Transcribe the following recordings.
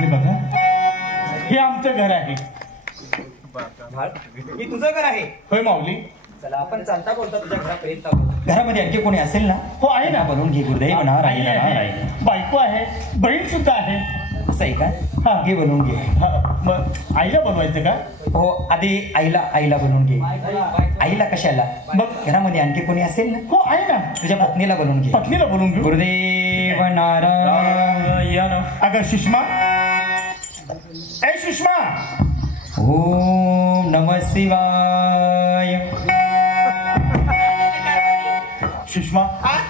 हे बघा, हे आमचं घर आहे. हे तुझं घर आहे? होय माऊली. चला आपण चालता बोलता तुझ्या घरापर्यंत. घरामध्ये आणखी कोणी असेल ना? हो आहे ना. बोलून घे गुरुदेव. आई आहे, बायको आहे, बहीण सुद्धा आहे. असं आहे का? हा घे बोलून घे. मग आईला बोलवायचं का? हो आधी आईला बोलून घे. आईला कशाला? मग घरामध्ये आणखी कोणी असेल ना? हो आहे ना. तुझ्या पत्नीला बोलून घे. पत्नीला बोलून घेऊ. गुरुदेव नारायण. अगं सुषमा, ए सुषमा. ओम नमः शिवाय. सुषमा,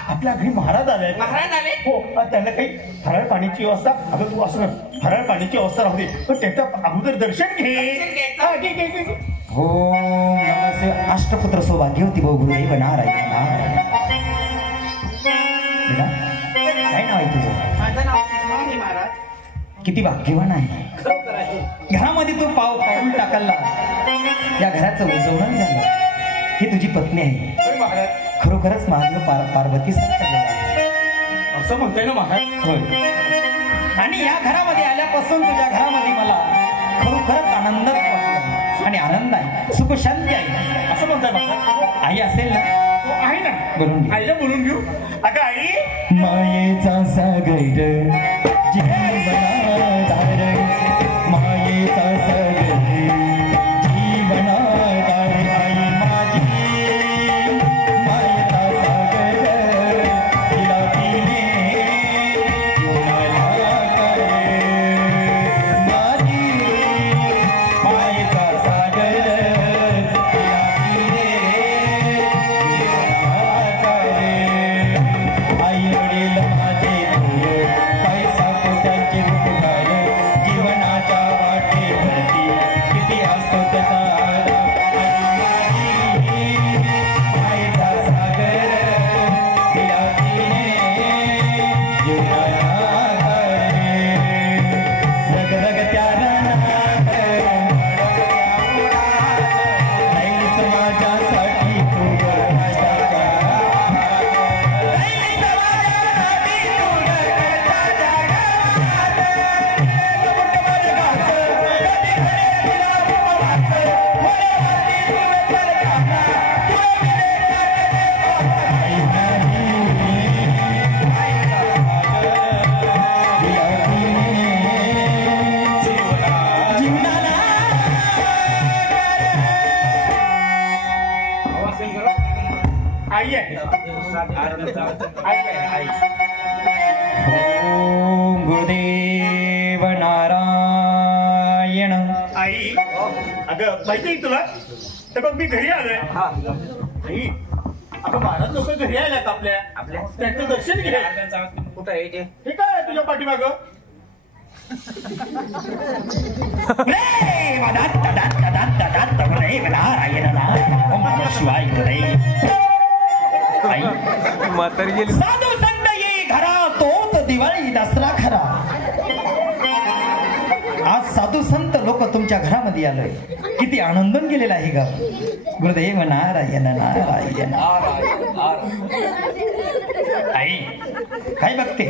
आपल्या घरी महाराज आले. महाराज आले? हो. त्यांना काही फराळ पाण्याची व्यवस्था. अगं तू असं फराळ पाण्याची व्यवस्था राहू दे, पण त्याचं अगोदर दर्शन घे. ओम नमः शिवाय. अष्टपुत्र सौभाग्य होती भाऊ गुरुदेव नारायण. बेटा काय नाव आहे तुझं? माझं नाव सुषमा महाराज. किती भाग्यवान आहे. खरोखर आहे. घरामध्ये तू पाऊल टाकला, या घराचं उजवण झालं. ही तुझी पत्नी आहे. होय महाराज. खरोखरच महादेव पार्वती सारखं असं म्हणताय ना महाराज? होय. आणि या घरामध्ये आल्यापासून तुझ्या घरामध्ये मला खरोखरच आनंद वाटतो. आणि आनंद आहे, सुख शांती आहे. असं म्हणताय महाराज? आई असेल ना? हो आहे ना. बोलून घे. आईला बोलून घेऊ. अगं आई. मायेचा सागर जीवनाधार, मायेचा सागर जीवनाधार. आई माझी मायेचा सागर, तिला तिने जीवनाला करे. माझी मायेचा सागर, तिला तिने जीवनाला करे. आई वडील माझे थोर, पैसा कोट्यांचे उपकार, जीवनाच्या वाटेवरती किती असतो त्याचा आधार. मायेचा सागर, तिला तिने जीवनाला करे. रग रग त्या रणात, नाही समाजासाठी तू कष्ट करा. आई आहे. आई आहे. आई. ओम गुरुदेव नारायण. आई. अगं माहिती आहे तुला, तर बघ मी घरी आलोय. आई, अगं महाराज लोक घरी आल्यात आपल्या. त्यांचं दर्शन घे. कुठं आहे ते? हे काय तुझ्या पाठीमाग? शिवाय म्हातारी गेली. साधू संत ये घरा, तोच दिवाळी दसरा खरा. आज साधू संत लोक तुमच्या घरामध्ये आलोय, किती आनंदून गेलेला आहे ग. गुरुदेव नारायण नारायण. आई काय बघते?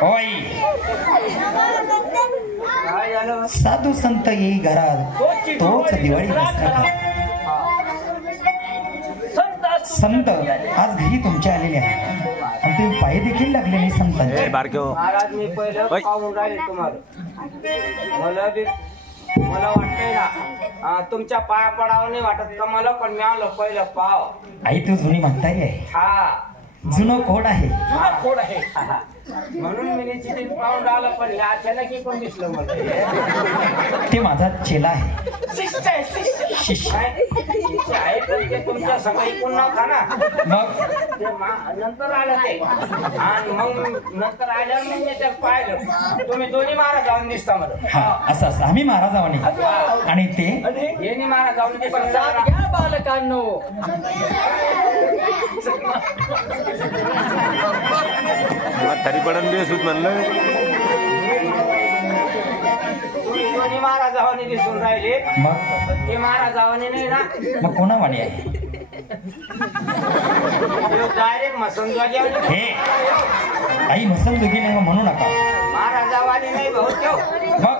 होय. साधू संत येई घरात, तोच दिवाळी दसरा. संत आज घरी तुमच्या आलेले आहेत आणि तुम्ही पाय देखील लागले नाही संतांचे. महाराज मी पहिलं पाहून राहिले तुम्हाला. मला वाटतंय ना तुमच्या पाया पडावं नाही वाटत का मला, पण मी आलो पहिलं पाव. आई तू जुनी म्हातारी आहे. हा जुनं कोड आहे. जुना खोड आहे. म्हणून मी निश्चित पाहून आलं, पण या अचानक कोण दिसलं मला. ते माझा चेला आहे. शिष्य आहे. शिष्य आहे पण ते तुमच्या सगळी कोण नव्हता ना. मग ते नंतर आलं ते. आणि मग नंतर आल्यावर मग मी त्यात पाहिलं तुम्ही दोन्ही महाराज जाऊन दिसता मला. हा असं असं आम्ही महाराजावाने आणि ते येणे महाराज जाऊन दिसता. घ्या बालकांनो. म्हातारी पडून बेसूत म्हणलं. तुम्ही दोन्ही महाराजावाने दिसून राहिले. मग ते महाराजावाने नाही ना. मग कोणावाने आहे? डायरेक्ट मसन जोगी हे आई मसन जोगी नाही म्हणू नका. महाराजावाली नाही भाऊ ठेव. मग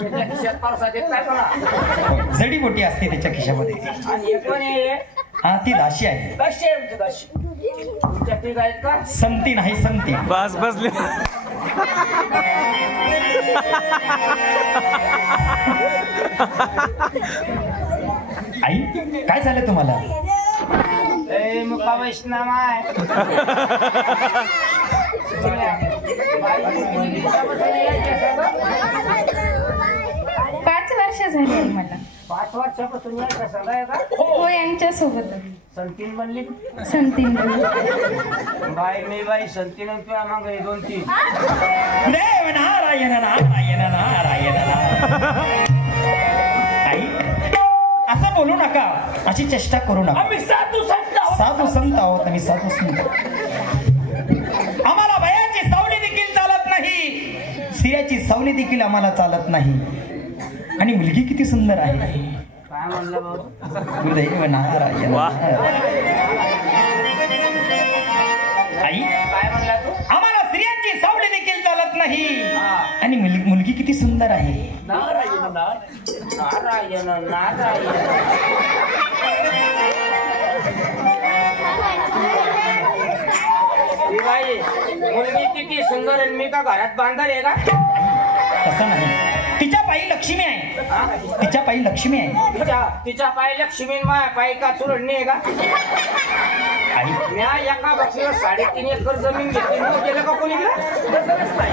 त्याच्या खिशात पावसा देत काय कोणा जडीबुटी असते त्याच्या खिशामध्ये. आणि हे पण आहे हा ती दाशी आहे. कशी आहे तुमची दाशी? तुमच्या ठीक आहेत का? संती नाही संती. बस बसले. आई काय झालं तुम्हाला? ए मुका वैष्णव आहे. 5 वर्ष झाली मला. 5 वर्षापासून यायचं सगळं का? हो यांच्या सोबत संतीन बनली. संतीन बाई मी बाई संतीन किंवा मग 2-3 देव नारायण नारायण नारायण. आई असं बोलू नका, अशी चेष्टा करू नका. आम्ही साधू संत आहोत. साधू संत आहोत आम्ही, साधू संत. आम्हाला वयाची सावली देखील चालत नाही, स्त्रियाची सावली देखील आम्हाला चालत नाही. आणि मुलगी किती सुंदर आहे. काय म्हणलं भाऊ? देव नारायण. आई काय म्हणला तू? आम्हाला स्त्रियांची सावली देखील चालत नाही. हा. आणि मुलगी किती सुंदर आहे. नारायण नारायण नारायण. बाई मुलगी किती सुंदर आहे. मी का घरात बांधर आहे का? तसं नाही, तिच्या पायी लक्ष्मी आहे. हा? तिच्या पायी लक्ष्मी आहे. तिच्या पाय लक्ष्मी माया पायी का चुरडणी आहे का? आई म्या एका बक्षीवर 3.5 एकर जमीन घेतली. मग गेलं का कोणी?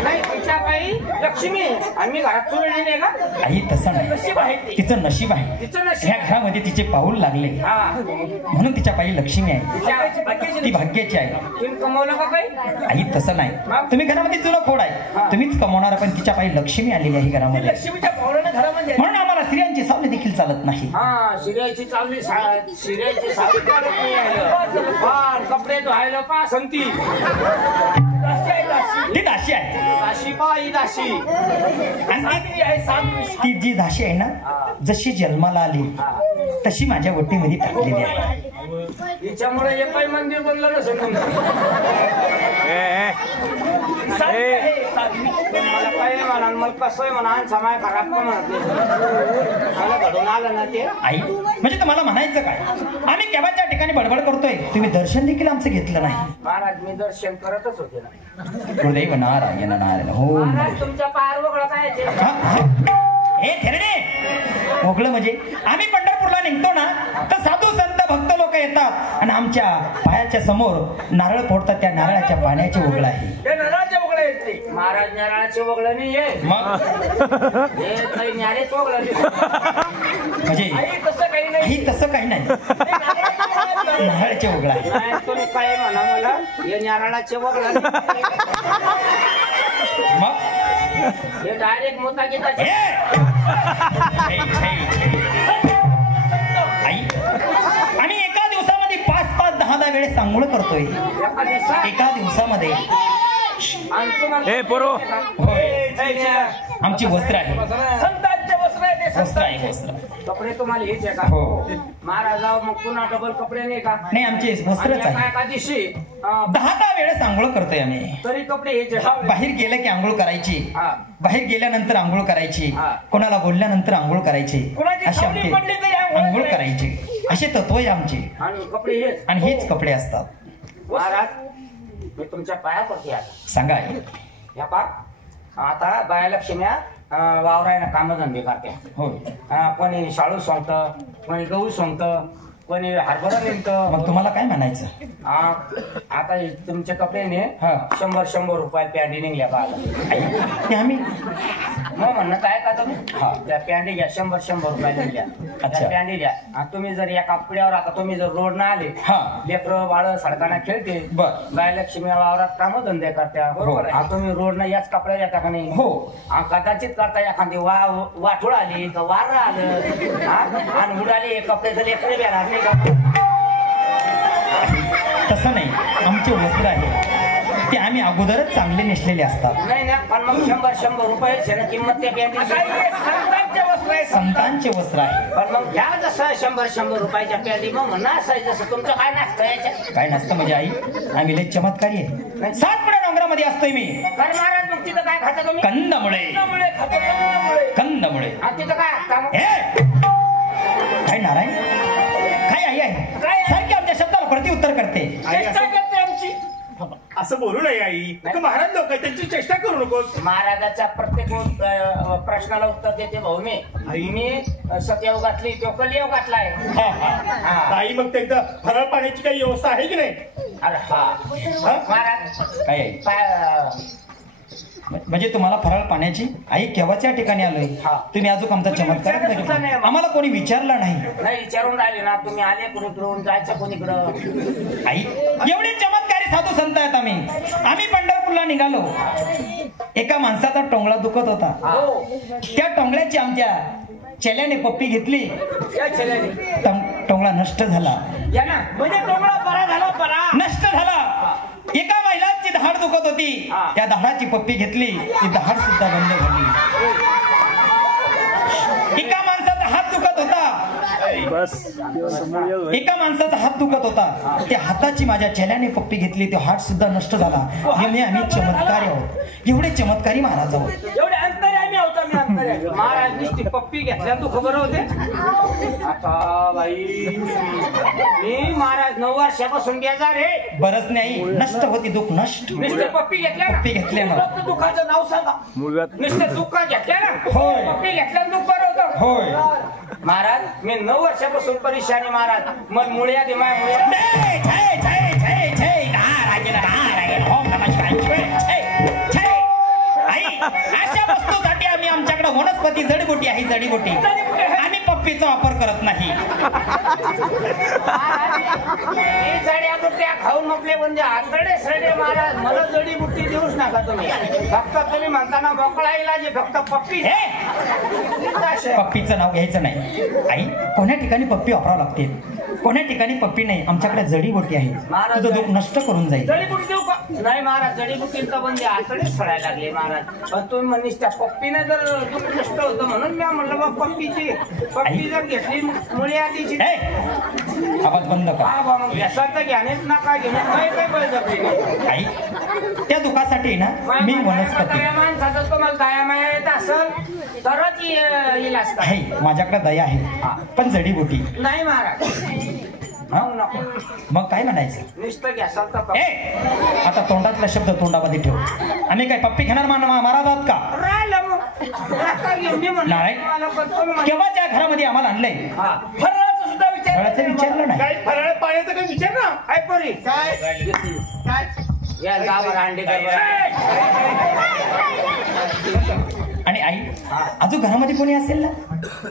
नाही तिच्या पायी लक्ष्मी आहे आणि मी घरात चुरडणी नाही का? आई तसं नाही, नशीब आहे ते. तिचं नशीब आहे. तिचं नशीब. ह्या घरामध्ये तिचे पाऊल लागले हा म्हणून तिच्या पायी लक्ष्मी आहे. ती भाग्याची आहे. तुम्ही कमवलं का काही? आई तसं नाही, तुम्ही घरामध्ये जुनं खोड आहे, तुम्हीच कमवणार. पण तिच्या पायी लक्ष्मी आलेली आहे घरामध्ये. लक्ष्मीच्या पावलानं घरामध्ये. म्हणून आम्हाला स्त्रियांची सावली देखील चालत नाही. हा शिर्याची चालली शिर्याची सावली चालत नाही आहे. पण कपडे धुवायला पा संती. ती दाशी आहे. दाशी पा ही दाशी. आणि ती जी दाशी आहे ना, जशी जन्माला आली तशी माझ्या वटीमध्ये टाकलेली आहे. हिच्यामुळे हे काही मंदिर बनलं नसेल. मला काय म्हणा मला कसं म्हणा समय खराब पण म्हणत नाही. मला घडून आलं ना ते. आई म्हणजे तुम्हाला म्हणायचं काय? आम्ही केव्हाच्या ठिकाणी बडबड करतोय, तुम्ही दर्शन देखील आमचं घेतलं नाही. महाराज मी दर्शन करतच होते ना. हृदय नारायण नारायण. हो महाराज तुमच्या पायावर वगळा काय ते? हे थेरडे मोकळं म्हणजे आम्ही पंढरपूरला निघतो ना, तर साधू संत भक्त लोक येतात आणि आमच्या पायाच्या समोर नारळ फोडतात. त्या नारळाच्या पाण्याचे ओघळ आहे. हे नारळाचे वगळे आहेत ते. महाराज नारळाचे वगळं नाही आहे. मग हे काही न्यारेच वगळं म्हणजे तसं काही नाही. ही तसं काही नाही, नारळाचे ओघळ आहे. नाही तुम्ही काय म्हणा मला हे नारळाचे वगळं. मग हे डायरेक्ट मोता घेतात. आई आम्ही एका दिवसामध्ये 5-5, 10-10 वेळेस आंघोळ करतोय एका दिवसामध्ये. आणि तुम्हाला ए पोरो आमची वस्त्र आहे. संतांचे वस्त्र आहे ते. वस्त्र आहे वस्त्र. कपडे तुम्हाला हेच आहे का? हो. महाराजावर मग पुन्हा डबल कपडे नाही का? नाही आमचे वस्त्रच आहे. एका दिवशी 10-10 वेळेस आंघोळ करतोय आम्ही. तरी कपडे हेच आहे का? बाहेर गेलं की आंघोळ करायची, हा. बाहेर गेल्यानंतर आंघोळ करायची, हा. कोणाला बोलल्यानंतर आंघोळ करायची, कोणाची असे सावली आमचे पडली तरी आंघोळ आंघोळ करायची. करायची. असे तत्व आहे आमचे. आणि कपडे हेच. आणि हेच कपडे असतात. महाराज मी तुमच्या पाया पडते आता. सांगा आई. या पा आता बाया लक्ष्म्या वावरायला कामधंदे करते. हो कोणी शाळू सोंगतं, कोणी गहू सोंगतं, कोणी हरभरा निघतं. मग तुम्हाला काय म्हणायचं? आता तुमचे कपडे ने हा. 100 रुपयात पॅन्टी निघल्या बाळा. ते आम्ही मग म्हणणं काय का तुम्ही? हा. त्या पॅन्टी घ्या 100 रुपयाला निघल्या. अच्छा. त्या पॅन्टी घ्या. तुम्ही जर या कपड्यावर आता तुम्ही जर रोड ना आले, हा. लेकरं बाळ सडकाना खेळते, बर. गाय लक्ष्मी वावरात कामधंदे करत्या. बरोबर आहे. तुम्ही रोड ना याच कपड्यावर येता का नाही? हो. कदाचित करता एखादी वाटोळ आली का वार आलं आणि उडाली कपडे तर लेकरे बेणार नाही का? तसं नाही, आमचे वस्त्र आहे ते आम्ही अगोदरच चांगले नेसलेले असतात. नाही ना, पण मग 100 रुपये किंमत त्या पॅन्टीची. संतांचे वस्त्र आहे. संतांचे वस्त्र आहे. पण मग घ्या जसं 100 रुपयाच्या प्याली मग नाचायचं जसं तुमचं काय नाचतं याच्यात काय नसतं म्हणजे आई आम्ही लय चमत्कारी आहे. 7 पुढे डोंगरामध्ये असतोय मी. काय महाराज मग तिथं काय खाता तुम्ही कंदमुळे कंदमुळे खातो कंदमुळे कंदमुळे. आणि तिथं काय असतं मग? काय नारायण काय आई आहे काय? सारखी आमच्या शब्दाला प्रत्युत्तर करते. चेष्टा करते आमची. असं बोलू नये आई. अगं महाराज लोक आहेत, त्यांची चेष्टा करू नकोस. महाराजाच्या प्रत्येक प्रश्नाला उत्तर देते भाऊ मी सतयुगातली तो कलियुगातलाय. आई मग त्यांचं फराळ पाण्याची काही व्यवस्था आहे की नाही? अरे हा महाराज काय आहे म्हणजे तुम्हाला फराळ पाण्याची आई केव्हाच्या ठिकाणी आलोय हा. तुम्ही अजून आमचा कोणी चमत्कार विचारलं सुद्धा नाही. आम्हाला कोणी विचारलं नाही. नाही विचारून राहिले ना तुम्ही आले कुणीकडून जायचं कोणीकडं. आई एवढी चमत्कारी साधू संत आहेत आम्ही पंढरपूरला निघालो. एका माणसाचा टोंगळा दुखत होता. हो त्या टोंगळ्याची आमच्या चेल्याने पप्पी घेतली. या चेल्याने टोंगळा नष्ट झाला. या ना म्हणजे टोंगळा बरा झाला बरा नष्ट झाला. एका महिलाची धाड दुखत होती. त्या धाडाची पप्पी घेतली ती धाड सुद्धा बंद झाली. एका माणसाचा हात दुखत होता. एका माणसाचा हात दुखत होता. त्या हाताची माझ्या चेल्याने पप्पी घेतली तो हात सुद्धा नष्ट झाला. एवढे आम्ही चमत्कारी आहोत. एवढे चमत्कारी महाराज आहोत. एवढे अंतरी आम्ही आहोत. महाराज नुसती पप्पी घेतल्या तू खबर होते आता बाई मी महाराज 9 वर्षापासून बेजार रे. बरंच नाही नष्ट होती दुःख नष्ट. नुसते पप्पी घेतल्या पप्पी घेतल्यानं दुःखाचं नाव सांगा. नुसते दुःख घेतल्या ना. होय. पप्पी घेतल्यानं दुःख बरं होतं. होय महाराज मी 9 वर्षापासून परेशानी महाराज मन मुळ्या दिमाग मुळ्या जय जय जय जय जय नारायण नारायण ओम नमः शिवाय. जय जय आई अशा वस्तूसाठी आम्ही आमच्याकडे वनस्पती जडीबुटी आहे जडीबुटी. आम्ही पप्पीचा वापर करत नाही. जड्याबुट्या खाऊन म्हटले म्हणजे आतडे सडे महाराज मला जडीबुट्टी देऊच नका तुम्ही. फक्त तुम्ही म्हणताना मोकळा इलाज फक्त पप्पी. पप्पीचं नाव घ्यायचं नाही. आई कोण्या ठिकाणी पप्पी वापरावं लागते कोण्या ठिकाणी पप्पी नाही. आमच्याकडे जडीबुटी आहे. तुझं दुःख नष्ट करून जाईल. जडीबुटी देऊ का? नाही महाराज जडीबुटींचा बंदी आतडे सडायला लागले महाराज. पण तुम्ही म्हणलीस त्या पप्पीने जर दुःख नष्ट होतं म्हणून मी म्हणलं बा पप्पी जर घेतली मुळे आधीची आवाज बंद कर. मग व्यसन तर घ्यानेच नका घेणे काय बळजबरी. आई त्या दुःखासाठी ना मी वनस्पती माणसाचा तुम्हाला दया माया येत असेल तरच इलाज करा. आहे. माझ्याकडे दया आहे पण जडीबुटी नाही महाराज नको. मग काय म्हणायचं नुसतं घ्यासाल तर आता तोंडातला शब्द तोंडामध्ये ठेव. आम्ही काय पप्पी घेणार महाराज आहात का? राहिलं मग नाही केव्हाच्या घरामध्ये आम्हाला आणलंय. फराळाचं सुद्धा विचारलं नाही. काही फराळ पाण्याचा काही विचार ना. काय पोरी काय या गावावर अंडे आणि आई अजून घरामध्ये कोणी असेल ना.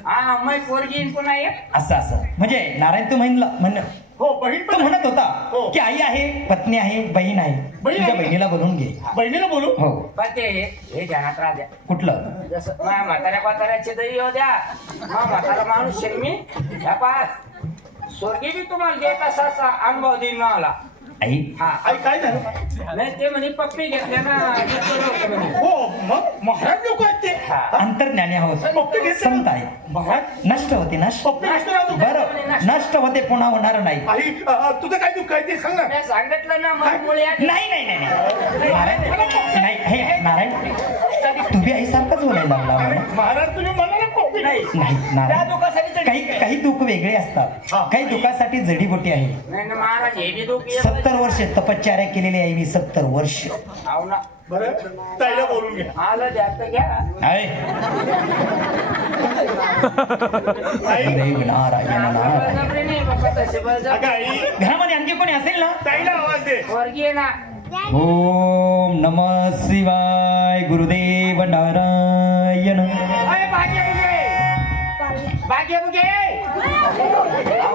हा मग पोरगी पुन्हा एक असं म्हणजे नारायण तू म्हण हो बहीण तू पण म्हणत होता हो. की आई आहे पत्नी आहे बहीण आहे. बहीण तुझ्या आहे. बहिणीला बोलवून घे. बहिणीला बोलू. हो पण ते हे ध्यानात राहू द्या. कुठलं जसं माझ्या म्हाताऱ्याची दही हो द्या. म्हातारा माणूस मी स्वर्गी बी तुम्हाला देत असा अनुभव देईन मला. आई आई काय झालं? नाही ते म्हणे पप्पी घेतल्या ना. हो मग महाराज लोक आहेत ते. अंतर्ज्ञानी आहोत पप्पी घेतली. संत आहे. महाराज नष्ट होते नष्ट पप्पी नष्ट झाली. बरं नष्ट होते पुन्हा होणार नाही. आई तुझं काय दुःख आहे ते सांग ना. मी सांगितलं ना मग मुळे नाही नाही नाही नाही. नारायण नाही हे नारायण तू बी आईसारखंच बोलायला लागला मला. महाराज तुम्ही म्हणाला पप्पी नाही. नाही त्या नारायण दुःखासाठी काही दुःख वेगळे असतात. काही दुःखासाठी जडीबुटी आहे. नाही ना महाराज हे बी दुःख 70 वर्ष तपश्चर्या केलेली आहे मी. 70 वर्ष आव ना बरं ताईला बोलून घ्या. आलं द्या तर घ्या. आहे. देव नारायण नारायण. बळजबरी नाही बाबा तसे बळजबरी. अगं आई घरामध्ये आणखी कोणी असेल ना. ताईला आवाज दे. स्वर्गी आहे ना. ओम नमः शिवाय गुरुदेव नारायण. अरे भाग्य मुगे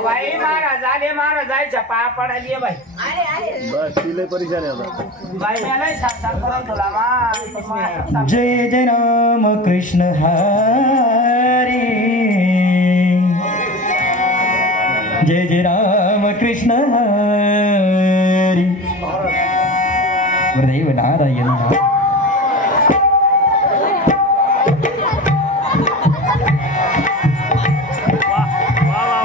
बाई महाराज आले महाराज जायच्या पाया पडायला ये बाई. बाई मला साक्षात करून तुला मा. जय जय राम कृष्ण हरी. जय जय राम कृष्ण हरी. गुरुदेव नारायण. वा वा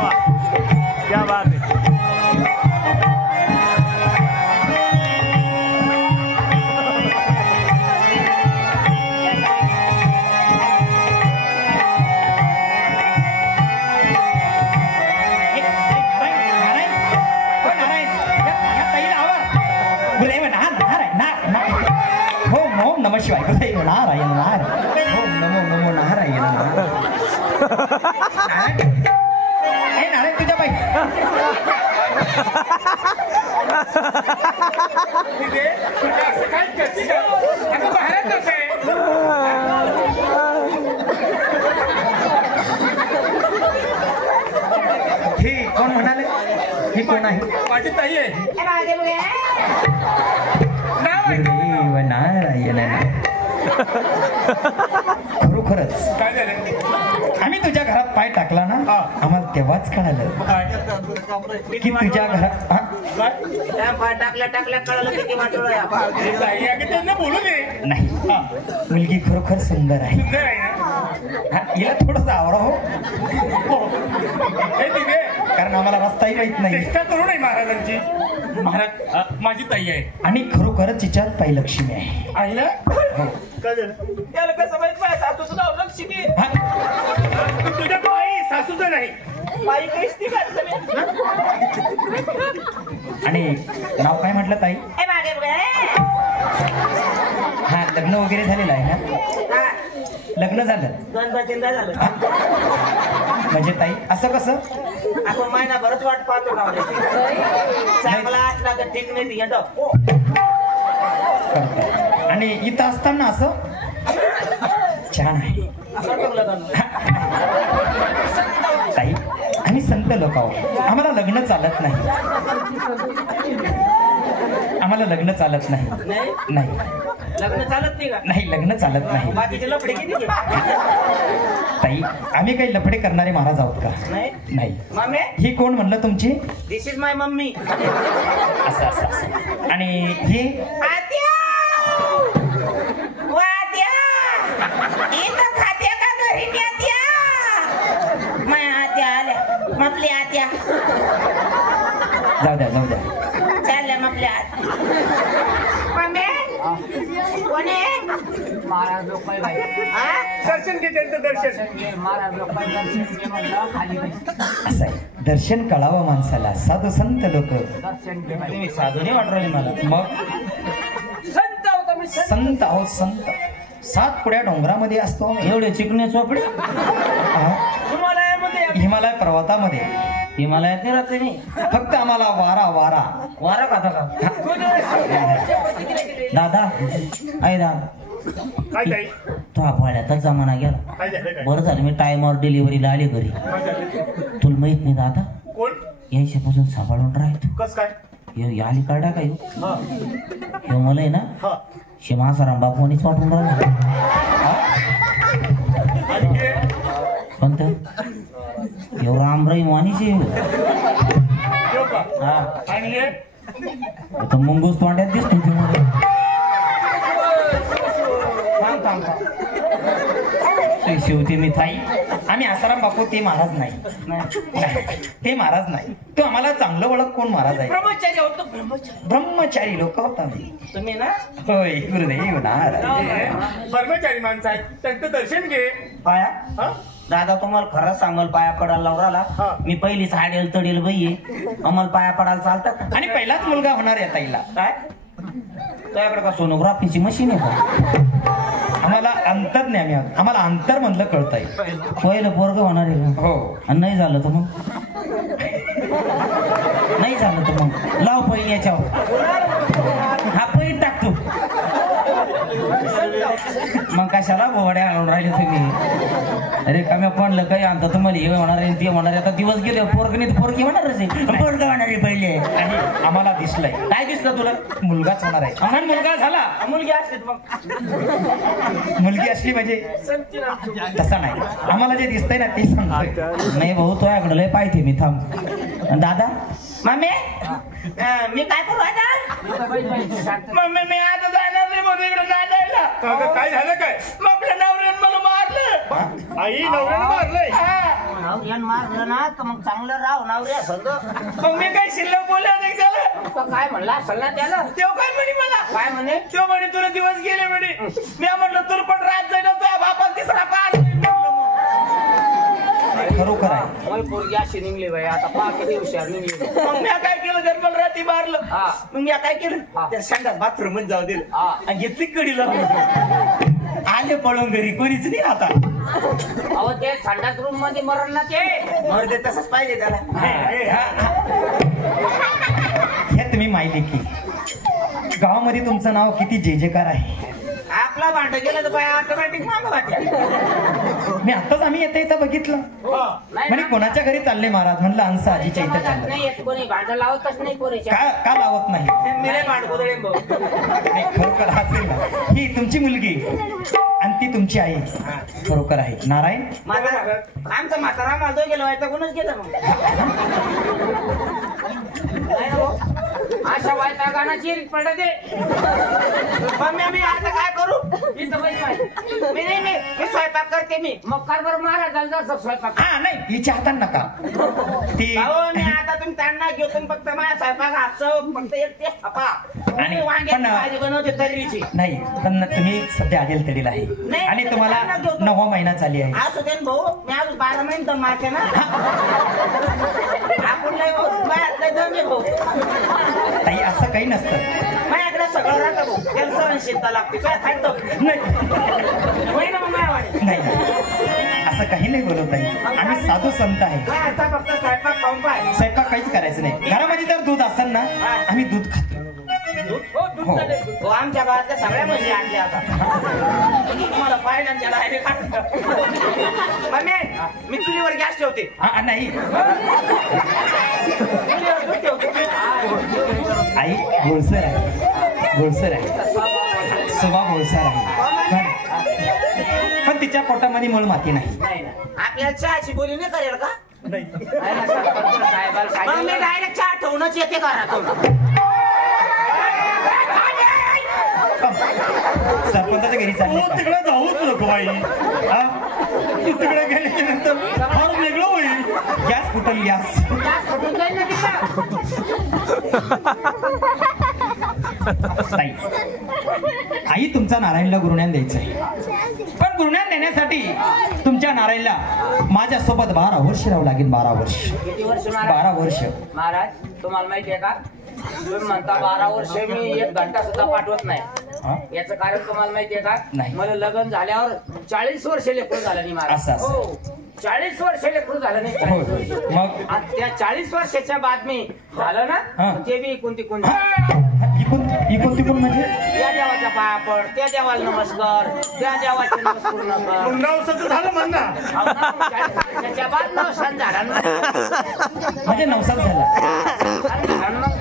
शिवाय कसं नारायण नारायण ओम नमो नमो नारायण नारायण हे नारायण तुझ्या बाई काय करते का? आता बाहेर जाते. हे कोण म्हणाले ही कोण आहे माझी ताई आहे. नाव आहे देव नारायण खरोखरच काय झालं? आम्ही तुझ्या घरात पाय टाकला ना हा. आम्हाला तेव्हाच कळालं की तुझ्या घरात हा? टाकल्या कळलं किती वाटलं ताई अगं त्यांना बोलू दे. नाही हा. मुलगी खरोखर सुंदर आहे सुंदर आहे ना? हा, हिला थोडस आवरा हो हे ठीक आहे. कारण आम्हाला रस्ताही माहित नाही चेष्टा करू नये महाराजांची. महाराज माझी ताई आहे. आणि खरोखरच तिच्यात पाय लक्ष्मी आहे आहे ना? हो. काय झालं? त्याला कसं माहित पाहिजे सासूचं नाव लक्ष्मी हा? तुझ्या बाई सासूचं नाही. बाई काहीच ती आणि नाव काय म्हटलं ताई हा लग्न वगैरे झालेलं आहे ना लग्न झालं दोनदा तीनदा झालं हा? म्हणजे ताई असं कसं आपण महिनाभरच वाट पाहतो ना चांगला असला तर ठीक नाही ती येतो करताय. आणि इथं असताना असं छान आहे ताई आम्ही संत लोक आहोत आम्हाला लग्न चालत नाही आम्हाला लग्न चालत नाही नाही नाही लग्न चालत नाही का नाही लग्न चालत नाही बाकीचे लफडे किती ताई आम्ही काही लफडे करणारे महाराज आहोत का नाही नाही मम्मी ही कोण म्हणलं तुमची दिस इज माय मम्मी असं असं असं आणि ही आत्या वात्या इथं खात्या का घरी नेत्या माया आत्या आल्या मपली आत्या जाऊ द्या चालल्या मपल्या मम्मी कोण आहे महाराज लोक दर्शन घे त्यांचं दर्शन. महाराज लोक खाली असं आहे दर्शन कळावं माणसाला साधू संत लोक तुम्ही साधू नाही वाटू राहिले मला मग संत होता मी संत आहोत संत 7 पुड्या डोंगरामध्ये असतो आम्ही. एवढे चिकणे चोपडे हा? हिमालयामध्ये हिमालय पर्वतामध्ये हिमालयात नाही राहते मी फक्त आम्हाला वारा वारा खाता का दादा आई दादा काय ताई? तो आभाळ्यातच जमाना गेला काय झालं काय? बरं झालं मी टाइमवर डिलिव्हरीला आले घरी काय झालं? तुला माहित नाही दादा कोण? यायच्यापासून सांभाळून राहतो कस काय? आली काढा काय हा. हे मला आहे ना हा. शिमासाराम बापूनीच वाटून राहिला आणि हे? कोणतं एवढं आमराई वाणीचे येऊ का? हा आणि हे? आता मुंगूस तोंड्यात दिसतो ते मला शिवते मी ताई आम्ही आसाराम बापू ते महाराज नाही ते महाराज नाही तो आम्हाला चांगलं ओळख कोण महाराज आहे ब्रह्मचारी होतो ब्रह्मचारी लोक होता मी तुम्ही ना होय गुरुदेव नारायण हे कर्मचारी माणसं आहेत त्यांचं दर्शन घे. पाया हा? दादा तुम्हाला खरंच सांगाल पाया पडायला लावून हा. राहिला मी पहिलीच हाडेल तडेल बाई आहे आम्हाला पाया पडायला चालतं का? आणि पहिलाच मुलगा होणार आहे ताईला काय तुझ्याकडे का सोनोग्राफीची मशीन आहे का आम्हाला अंतर्ज्ञानी आहोत आम्हाला अंतर मधलं कळतंय पहिलं पोरग होणार आहे का हो आणि नाही झालं तर मग नाही झालं तर मग लाव पहिली याच्यावर हा पहिली टाकतो मग कशाला बोवड्या आणून राहिले तुम्ही अरे कमी पडलं काही आणतं तुम्हाला हे होणार आहे ते होणार आहे आता दिवस गेले पोरग नाही तर पोरगी होणारच आहे पोरग होणार आहे पहिले आणि आम्हाला दिसलंय काय दिसलं तुला मुलगाच होणार आहे आम्हाला मुलगा झाला मुलगी असते मग मुलगी असली म्हणजे तसा नाही आम्हाला जे दिसतंय ना ते सांगतोय नाही भाऊ तुझ्याकडे लय पाहिजे मी थांब दादा मम्मी मी काय करू आता मम्मी मी आता जाणार नाही म्हणून इकडे नांदायला अगं, काय झालं काय? मग आपल्या नवऱ्यानं मला मारलं आई नवऱ्यानं मारलंय. नवऱ्यानं मारलं ना तर मग चांगलं राव नवऱ्या संग मग मी काही शिल्लक बोलले नाही त्याला काय म्हणला असेल ना त्याला तेव्हा काय म्हणे मला काय म्हणे तो म्हणे तुला दिवस गेले म्हणे मी म्हटलं तुला पण रात जाईल तुझ्या बापाला तिसरा पार खरोखर आहे. मग पोरगी अशी निघली बाई आता पहा किती हुशार निघली. मग मी काय केलं जर्मन रात्री मारलं. हा. मग मी काय केलं हा. त्या संडास बाथरूम मध्ये जाऊ दिलं हा. आणि घेतली कडीला आले पळून घरी कोणीच नाही आता. अहो ते संडास रूम मध्ये मरण ना ते. मरू दे तसंच पाहिजे त्याला. हे तुम्ही माहिती की गावामध्ये तुमचं नाव किती जयजयकार आहे. आपला भांड गेलं तर बाई ऑटोमॅटिक मागं वाटेल. मी आताच आम्ही येता येता बघितलं म्हणे कोणाच्या घरी चालले महाराज. म्हणलं अंसा आजीच्या इथं चाललं. नाही येत कोणी भांड लावतच नाही कोणीच्या. का लावत नाही. मेरे भांड गोदळे नाही खरोखर असेल ना. ही तुमची मुलगी आणि ती तुमची आई खरोखर आहे. नारायण आमचा म्हातारा आम्हाला दोघे व्हायचा कोणच गेलं मग. नाही ना भाऊ? अशा वायता गाण्याची पडत दे. मम्मी आम्ही आता काय करू. इथं बस बाई. मी स्वयंपाक करते मी. मग काल बरं महाराजांचा स्वयंपाक. हा नाही हिच्या हातान नका ती. मी आता तुम्ही त्यांना घेऊ. तुम्ही फक्त माझ्या स्वयंपाक हातचं फक्त एक ते हपा आणि वांग्याची भाजी बनवते तर्रीची. नाही पण तुम्ही सध्या आलेल तरीला आहे नाही, आणि तुम्हाला त्यांना घेतो. 9वा महिना चाली आहे. असू दे ना भाऊ. मी अजून 12 महिने तर मारते ना. आपण नाही भाऊ. माझ्यातलं दम आहे भाऊ. ताई असं काही नसतं. माझ्याकडे सगळं राहतं भाऊ. त्याला सहनशीलता लागते. काय खातो नाही होई ना मग माझ्या नाही असं काही नाही बोलत ताई. आम्ही साधू संत आहे. काय आता फक्त स्वयंपाक खाऊन पाय. स्वयंपाक काहीच करायचं नाही. घरामध्ये जर दूध असेल ना आम्ही दूध खातो. हो. हो आमच्या गावातल्या सगळ्या म्हशी आणल्या आता. तुम्हाला पाहिलं ना त्याला हे खात. मम्मी मी चुलीवर गॅस ठेवते. नाही चुलीवर दूध ठेवते. आई गोळसर आहे. गोळसर आहे. स्वभाव गोळसर आहे. पण तिच्या पोटामध्ये मूळ माती नाही. नाही ना आपल्याला चहाची बोली नाही करेल का. मग मी डायरेक्ट चहा ठेवूनच येते घरातून. सरपंचाच्या घरी चालले का? तिकडे जाऊच नको बाई. हा? तू तिकडे गेल्याच्या नंतर फार वेगळं होईल. गॅस फुटल गॅस. ताई आई तुमचा नारायणला गुरुज्ञान द्यायचं आहे. पण गुरुज्ञान देण्यासाठी तुमच्या नारायणला माझ्यासोबत 12 वर्ष राहावं लागेल. 12 वर्ष. किती वर्ष 12 वर्ष. महाराज तुम्हाला माहिती आहे का. तुम्ही म्हणता 12 वर्ष मी 1 घंटा सुद्धा पाठवत नाही. याचं कारण तुम्हाला माहितीये का. नाही. मला लग्न झाल्यावर 40 वर्ष लेकरू झालं नाही महाराज. असं. हो 40 वर्ष लेकरू झालं नाही. 40 वर्ष. मग आणि त्या 40 वर्षाच्या बाद मी झालं ना ते बी कोणती इकून तिकून म्हणजे त्या देवाच्या पाया पड. त्या देवाला नमस्कार. त्या देवाचे नमस्कार नकर. नवसाचं झालं म्हणा. 40 वर्षाच्या बाद नवसान झाला ना. म्हणजे नवसात झाला.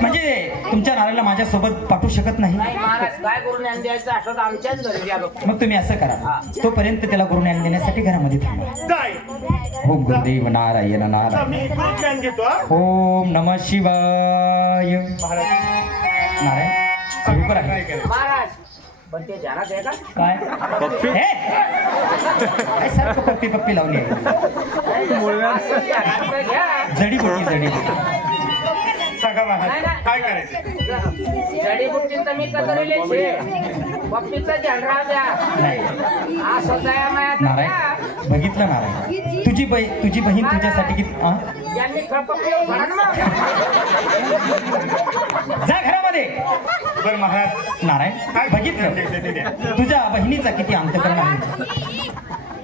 म्हणजे तुमच्या नारायणला माझ्यासोबत पाठवू शकत नाही. नाही महाराज काय गुरुज्ञान द्यायचं असं तर आमच्याच घरी द्या. मग तुम्ही असं करा तोपर्यंत त्याला गुरुज्ञान देण्यासाठी घरामध्ये थांबा. जाय. ओम गुरुदेव नारायण नारायण. मी गुरुज्ञान घेतो. हा? ओम नमः शिवाय. नारायण सगळीकडे आहे. महाराज पण ते ध्यानात आहे का. काय हे? काय सारखं पप्पी पप्पी लावली आहे. असं ध्यानात तर घ्या. जडीबुटी सांगा महाराज काय करायचं. जडीबुट्टी तर मी कदरले पप्पीचं ध्यान राहा द्या. असं जाया मायात नारायण बघितलं नारायण तुझी बहीण तुझ्यासाठी किती. यांनी खळपप्पी भरा ना मग. जा घरामध्ये. बरं महाराज नारायण बघितलं तुझ्या बहिणीचा किती अंतकरण आहे.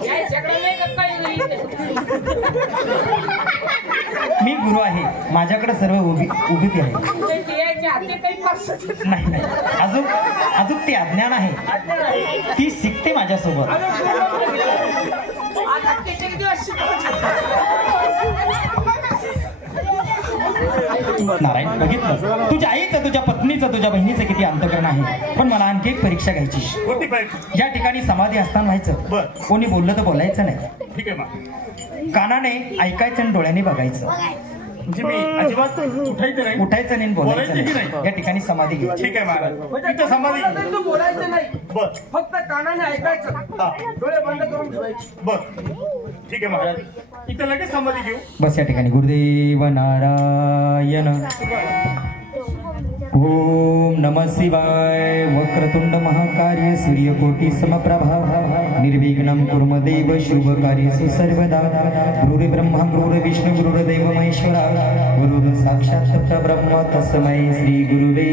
या सगळं नाही का काही. मी गुरु आहे. माझ्याकडे सर्व उभी आहे. नाही अजून ते अज्ञान आहे. ती शिकते माझ्यासोबत. नारायण बघितलं तुझ्या आईचं तुझ्या पत्नीचं तुझ्या बहिणीचं किती अंतकरण आहे. पण मला आणखी एक परीक्षा घ्यायची. या ठिकाणी समाधी असताना व्हायचं. कोणी बोललं तर बोलायचं नाही. ठीक आहे मग. कानाने ऐकायचं आणि डोळ्याने बघायचं. म्हणजे मी अजिबात उठायचं नाही बोलायचं नाही. या ठिकाणी समाधी घ्यायची. ठीक आहे महाराज. इथं समाधी तू बोलायचं नाही. बर. फक्त कानाने ऐकायचं. डोळे बंद करून ठेवायचे. बर ठीक आहे महाराज. इथं लगेच समाधी घेऊ. बस या ठिकाणी गुरुदेव नारायण. ओम नमः शिवाय. वक्रतुंड महाकार्य सूर्यकोटि समप्रभा निर्विघ्नं कुरु मे देव शुभकार्येषु सर्वदा. गुरुर्ब्रह्मा गुरुर्विष्णु गुरुर्देव महेश्वरा गुरुर् साक्षात् परब्रह्म तस्मै श्री गुरुवे.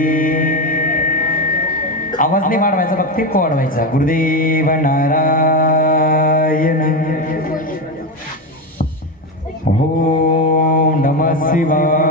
आवाज नाही वाढवायचा, फक्त को वाढवायचा. गुरुदेव नारायण. ओम नमः शिवाय.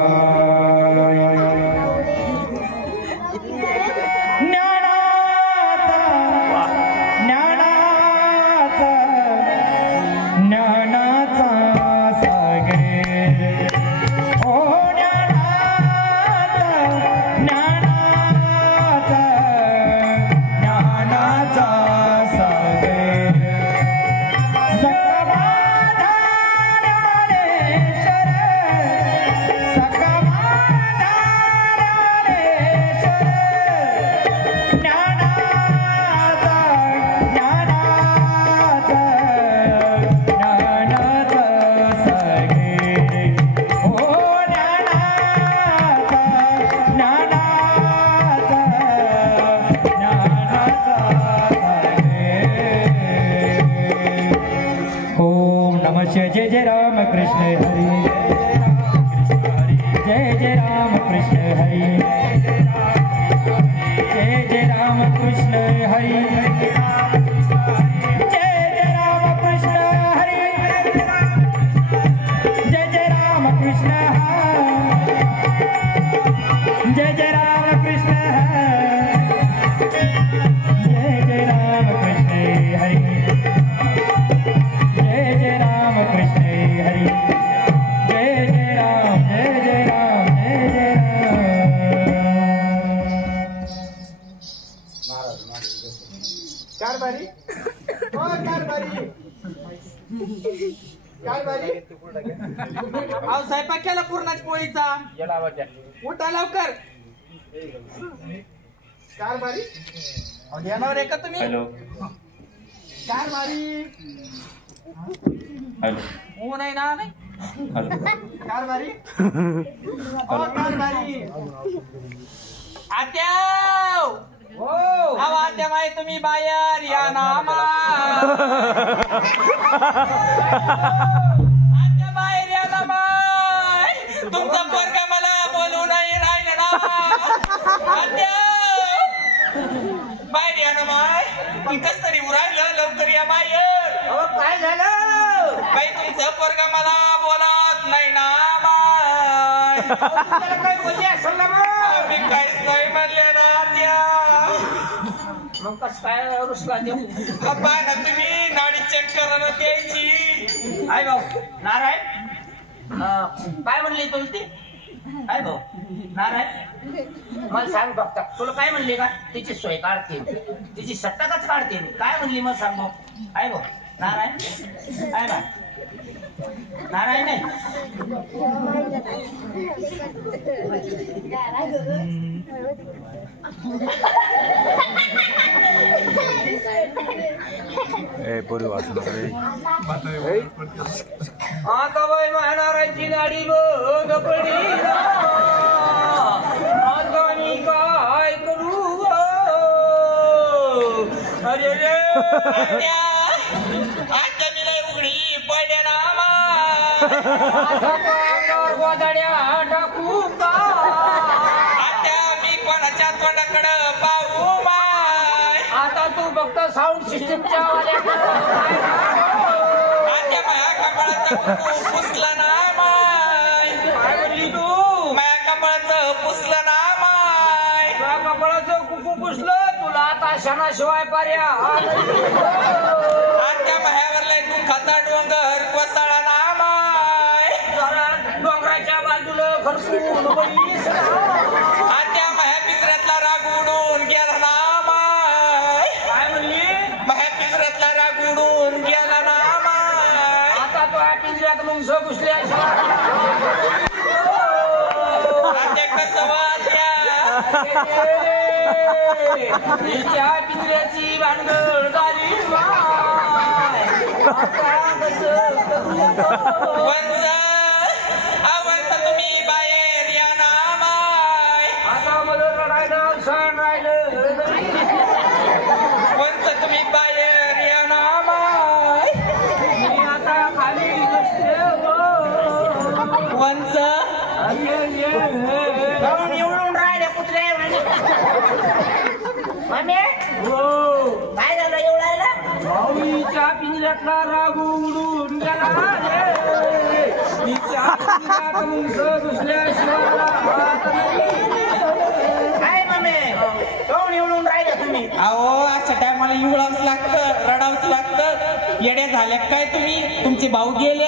जय जय राम कृष्ण हरि. जय जय राम कृष्ण हरि. जय जय राम कृष्ण हरि. जय जय राम कृष्ण हरि. जय जय राम कृष्ण. जय जय राम कृष्ण. जय जय राम कृष्ण हरि. जय जय राम कृष्ण हरि. जय जय राम. जय जय राम. जय जय कारभारी ओ कारभारी कारभारी अहो स्वयंपाक केला पूर्णाच पोळीचा. उठा लवकर. कारभारी ध्यानावर आहे का तुम्ही? हॅलो कारभारी हॅलो ऊन आहे ना. नाही हॅलो कारभारी ओ कारभारी आत्या. अहो आत्या माय तुम्ही बाहेर या ना. आत्या बाहेर या ना माय. तुमचा पोरगा मला बोलू नाही राहिलं ना. आत्या बाहेर या ना माय. पण कस तरी उरायलं लवकर या बाहेर. काय झालं बाई? तुमचा पोरगा मला बोलत नाही ना माय. काय बोलली असेल ना मग? मी काहीच नाही म्हणले ना आत्या. मग कस काय रुसला देऊ? बाय ना तुम्ही नाडी चेक करा ना द्यायची. आय भाऊ नारायण काय म्हणली तुला ती? आय भाऊ नारायण मला सांग बघता तुला काय म्हणली का? तिची सोय काढते तिची सत्ताकच काढते मी. काय म्हणली मग सांग भाऊ. आय भाऊ नारायण. आय बा नारायण नाही पोरी वाचलं आता बाई महाराजांची नाडी बघ पडी. आता मी काय करू? अरे रे आता मी लय उघडी पडे ना. गोदाड्या टाकू का? आता मी कोणाच्या तोंडाकडं पाहू माय. आता तू फक्त साऊंड सिस्टीमच्या आता माझ्या कपाळाचं पुसलं ना माय. काय म्हणली तू? माझ्या कपाळाचं पुसलं ना माय. तुझ्या कपाळाचं कुकू पुसलं तुला आता क्षणाशिवाय पर्या. आता माझ्यावर लय दुःखाचा डोंगर कोसळला ना माय. डोंगराच्या बाजूला खरसून बघीस. आता माझ्या पिंजऱ्यातला राग उडून गेला ना माय. काय म्हणली? माझ्या पिंजऱ्यातला राग उडून गेला ना माय. आता तो या पिंजऱ्यात मुंगस घुसले. आता कसं वाटल्या तिच्या पिंजऱ्याची भांडण झाली माय. आता कसं तुम्ही बाहेर या ना माय. आता मला राहिलं सण राहिलं वंच तुम्ही बाहेर या ना माय मी आता खाली बसले वंच निवडून राहिले कुत्रे मम्मी काय झालं एवढायला भाऊच्या पिंजऱ्यातला राग उडून गेला काय मम्मी कोण निवडून राहिले तुम्ही अहो अशा टायमाला इवळावंच लागतं रडावंच लागतं येड्या झाल्या काय तुम्ही तुमचे भाऊ गेले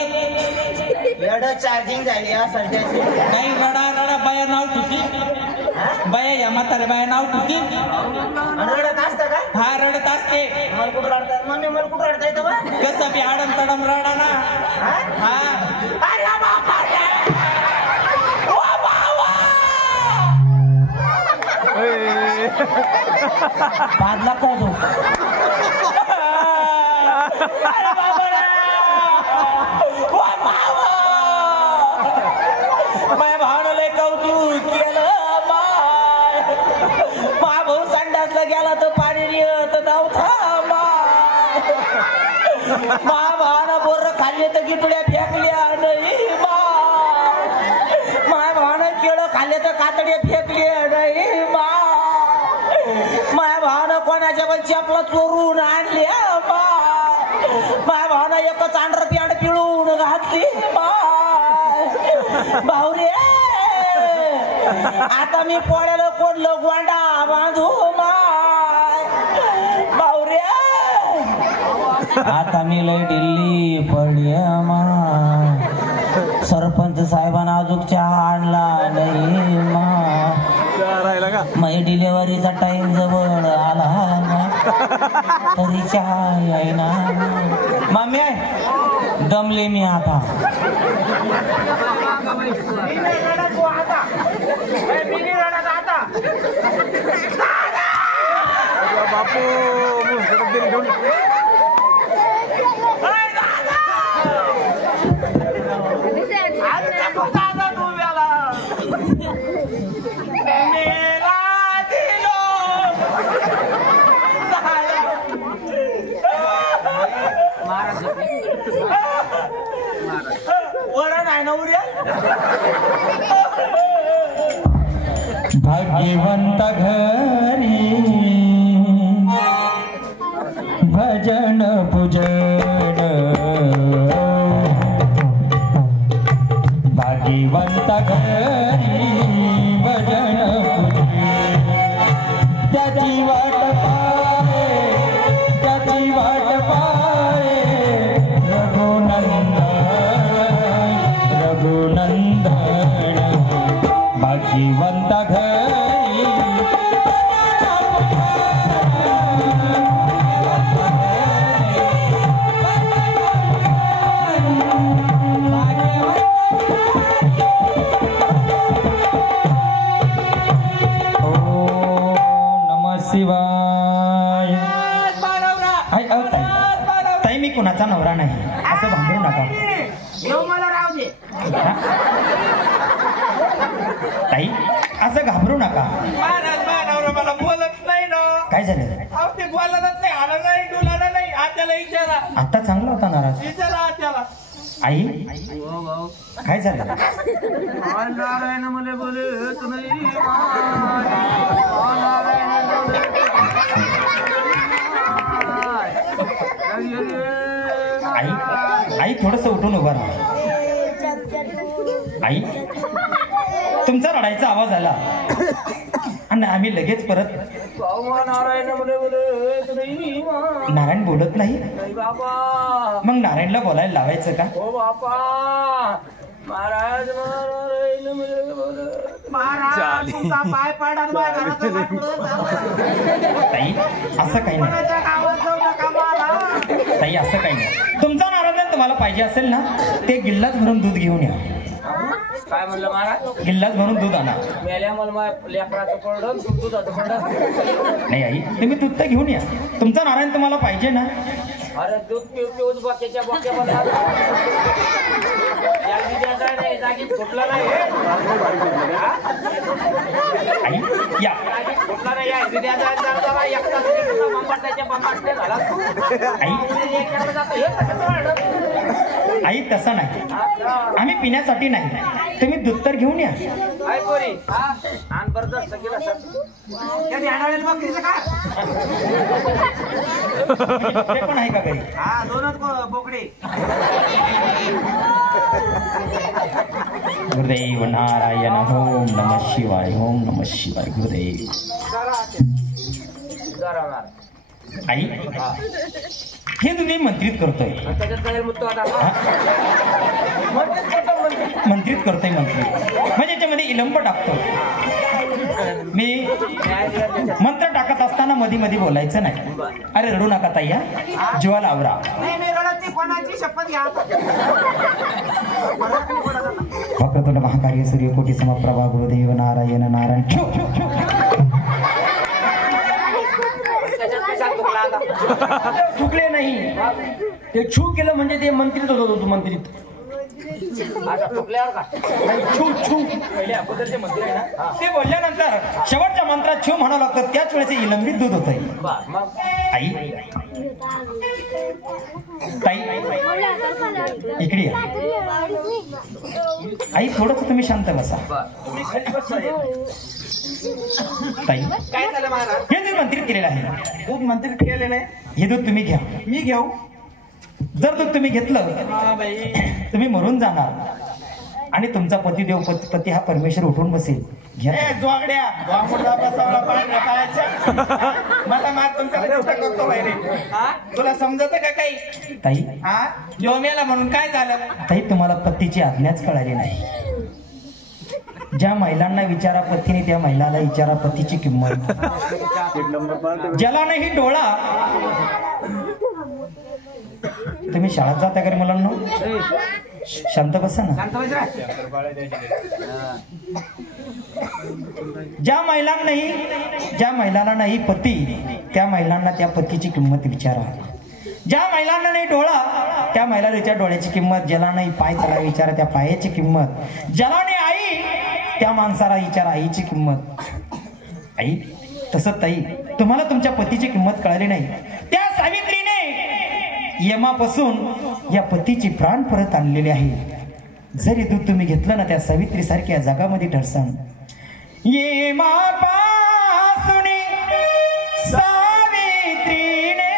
एवढं चार्जिंग झाली सध्याची नाही रडा रडा बाया नाव ठुकी बाया या म्हातारे बाया नाव ठुकी रडत असतं का हा रडत असते मला कुठं रडतात मम्मी मला कुठं रडता येतं बा कसं बी आडम तडम रडा ना हा अरे बापा रे! ओ बाबा! बादला काय तो अरे बाबा रे! ओ बाबा! माझ्या भावानं लय कौतुक केलं माय मा भाऊ संडासला गेला तर पाणी येत नव्हता मा भावानं बोर खाल्ले तर गिटड्या फेकल्या नाही माय भावानं केळं खाल्ले तर कातड्या फेकल्या नाही माय भावानं कोणाच्या पण चपला चोरून आणल्या माय भावानं एकच आंढर प्याड पिळून घातली भाऊ रे आता मी पोळ्याला कोणलं गोंडा बांधू माय भाऊ रे आता मी लय दिल्ली पडली माय सरपंच साहेबांना अजून चहा आणला नाही माय डिलेव्हरीचा टाइम जवळ आला तरी चहा येईना माम्या दमले मी आता बापू घेऊन वरण आहे ना उड्या भाग्यवंत घरी भजन पूजन भाग्यवंत घरी भजन पूजन त्याची वाट पाहे रघुनंदन भाग्यवंत घरी शिवाय ताई मी कुणाचा नवरा नाही असं भांडू नका मला राहू दे ताई असं घाबरू नका मला बोलत नाही ना काय झालं ते बोलतच नाही आलं नाही डुलाला नाही आत्याला विचारा आता चांगला होता नाराज विचारा आत्याला आई काय झालं नारायण मला बोलत नाही आई आई थोडस उठून उभा राहा आई तुमचा रडायचा आवाज आला आणि आम्ही लगेच परत नारायण मला बोलत नाही नारायण बोलत नाही बाबा मग नारायणला बोलायला लावायचं का ओ बापा महाराज महाराज तुमचा पाय पाडा ताई असं काही नाही ताई असं काही नाही तुमचा नारायण तुम्हाला पाहिजे असेल ना ते गिल्लाच भरून दूध घेऊन या काय म्हणलं महाराज गिल्लाच भरून दूध आणा मेल्या मला लेकराचं पडलं दुधाचं पडलं नाही आई तुम्ही दूध तर घेऊन या तुमचा नारायण तुम्हाला पाहिजे ना अरे दूध पिऊच बक्याच्या बक्या बनला जागी फुटला नाही आई या आई तसं नाही, आम्ही पिण्यासाठी नाही, तुम्ही दूध तर घेऊन या. ते पण आहे का घरी? बोकडे. गुरुदेव नारायण. ओम नमः शिवाय. ओम नमः शिवाय. गुरुदेव. आई हे तुम्ही मंत्रित करतोय. मंत्रित करतोय म्हणजे याच्यामध्ये इलंब टाकतो. मी मंत्र टाकत असताना मध्ये मध्ये बोलायचं नाही. अरे रडू नका ताई, जीवाला आवरा. वक्रतुंड महाकार्य सूर्यकोटी समप्रभा. गुरुदेव नारायण नारायण. चुकले नाही, ते छू केलं म्हणजे ते मंत्रित होत होतो. मंत्रित ते बोलल्यानंतर शेवटच्या मंत्रात छू म्हणावं लागतं. त्याच वेळेस इलंबित दूध होतंय. आई ताई इकडे या. आई थोडंसं तुम्ही शांत बसा. ताई काय झालं महाराज? हे दूध मंत्रित केलेलं आहे. दूध मंत्रित केलेलं आहे. हे दूध तुम्ही घ्या. मी घेऊ? जर दूध तुम्ही घेतलं तुम्ही मरून जाणार आणि तुमचा पतिदेव पती हा परमेश्वर उठून बसेल. घ्या. जोगड्या मला मार तुमच्या करतो रे. तुला समजत का काही? ताई यो मेला म्हणून काय झालं? ताई तुम्हाला पतीची आज्ञाच कळाली नाही. ज्या महिलांना विचारा पतीने त्या महिलाला विचारा पतीची किंमत. ज्याला नाही डोळा. तुम्ही शाळेत जाता का मुलांना? शांत बसा ना. ज्या महिलांना नाही पती त्या महिलांना त्या पतीची किंमत विचारा. ज्या महिलांना नाही डोळा त्या महिलाला विचार डोळ्याची किंमत. ज्याला नाही पाय त्याला विचारा त्या पायाची किंमत. ज्याला नाही आई त्या माणसाला विचारा आईची किंमत. आई तसं ताई तुम्हाला तुमच्या पतीची किंमत कळाली नाही. त्या सावित्रीने यमापासून या पतीची प्राण परत आणलेले आहे. जरी दूध तुम्ही घेतलं ना त्या सावित्री सारख्या जगामध्ये ठरसान. यमापासून सावित्रीने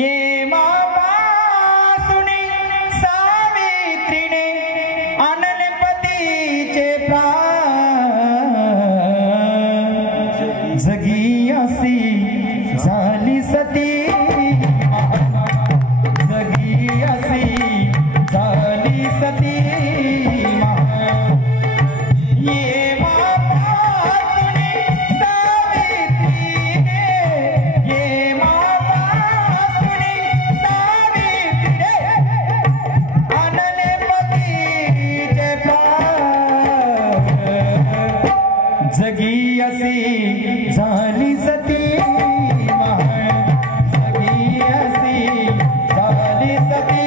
यमापासून सावित्रीने आणले पतीचे प्राण. जगी अशी झाली सती जगी असी झाली सती जगी असी झाली सती.